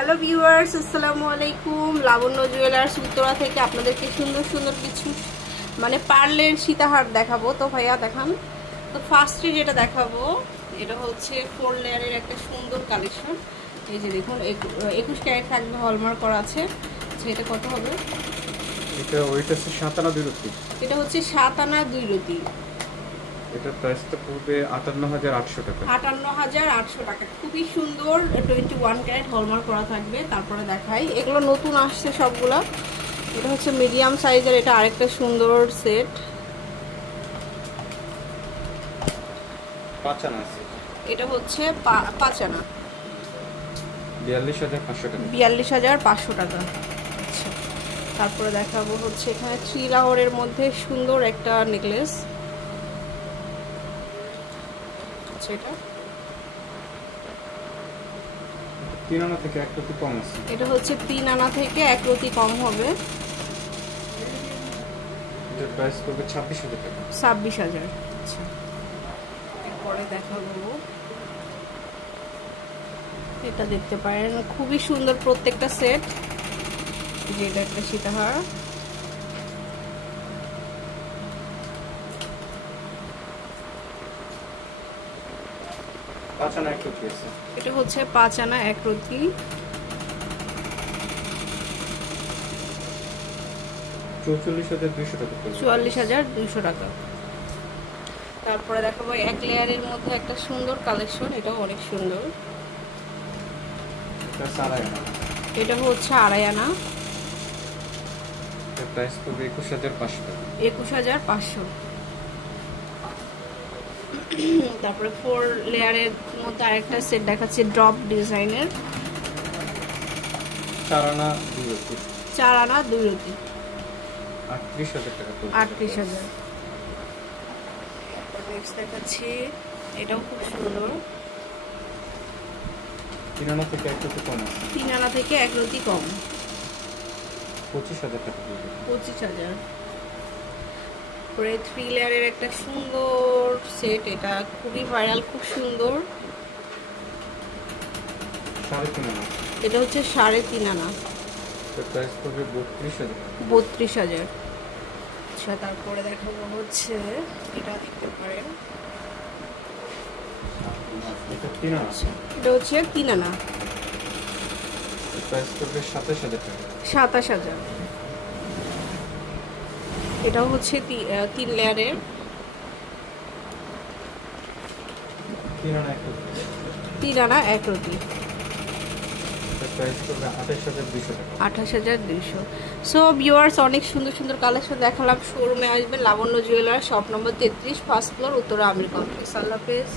Hello viewers, আসসালামু আলাইকুম। লাবণ্য jewellers Uttara থেকে আপনাদেরকে সুন্দর সুন্দর কিছু মানে পার্লের সীতাহার দেখাবো। তো ভাইয়া দেখান। তো ফার্স্টে যেটা দেখাবো এটা হচ্ছে 4 লেয়ারের একটা সুন্দর কালেকশন। এই যে দেখুন 21 ক্যারেট থাকবে, হলমার্ক করা আছে। এটা কত হবে? এটা ওইটা হচ্ছে 7 আনা 2 রতি। এটা হচ্ছে 7 আনা 2 রতি। এটা প্রাইসটা পড়বে 58800 টাকা। 58800 টাকা। খুবই সুন্দর 21 ক্যারেট হলমার্ক করা থাকবে। তারপরে দেখাই, এগুলো নতুন আসছে সবগুলা। এটা হচ্ছে মিডিয়াম সাইজের, এটা আরেকটা সুন্দর সেট। 5 আনা আছে। এটা হচ্ছে 5 আনা 42500 টাকা। 42500 টাকা। আচ্ছা, তারপরে দেখাবো হচ্ছে এখানে 3 লাহোরের মধ্যে সুন্দর একটা নেকলেস। এটা 3 আনা থেকে 1 রতি কম আছে। এটা হচ্ছে 3 আনা থেকে 1 রতি কম হবে। এটার প্রাইস পড়বে 26000 টাকা। 26000। আচ্ছা, এরপরে দেখাবো এটা, দেখতে পারেন খুবই সুন্দর প্রত্যেকটা সেট। যেটা একটা সীতাহার, এটা হচ্ছে 5 আনা 1 রতি। 44200 টাকা। 44200 টাকা। তারপরে দেখাবো 1 লেয়ারের মধ্যে একটা সুন্দর কালেকশন, এটাও অনেক সুন্দর। এটা হচ্ছে 2.5 আনা। এর প্রাইস পড়বে 21500 টাকা। 21500। তারপরে 4 লেয়ারের মধ্যে আরেকটা সেট দেখাচ্ছে, ড্রপ ডিজাইনের। 4 আনা 2 রতি। 4 আনা 2 রতি। 38000 টাকা পড়বে। 38000। নেক্সট দেখাচ্ছি, এটাও খুব সুন্দর। 3 আনা থেকে 1 রতি কম আছে। 3 আনা থেকে 1 রতি কম। 25000 টাকা পড়বে। 25000। পরে 3 লেয়ারের একটা সুন্দর সেট, এটা খুবই ভাইরাল, খুব সুন্দর। 3.5 আনা। এটা হচ্ছে 3.5 আনা। এর প্রাইস পড়বে 32000 টাকা। 32000। আচ্ছা, তারপরে দেখাবো হচ্ছে এটা, দেখতে পারেন এটা 3 আনা। এটা হচ্ছে 3 আনা। এর প্রাইস পড়বে 27000 টাকা। 27000। এটাও হচ্ছে 3 লেয়ারের। 3 আনা 1 রতি। 3 আনা 1 রতি। এর প্রাইস পড়বে 28200 টাকা। 28200। সো ভিউয়ার্স, অনেক সুন্দর সুন্দর কালেকশন দেখালাম। শোরুমে আসবেন Labonno jewellers, shop number 33, first floor, Uttara Amir complex. আল্লাহ হাফেজ।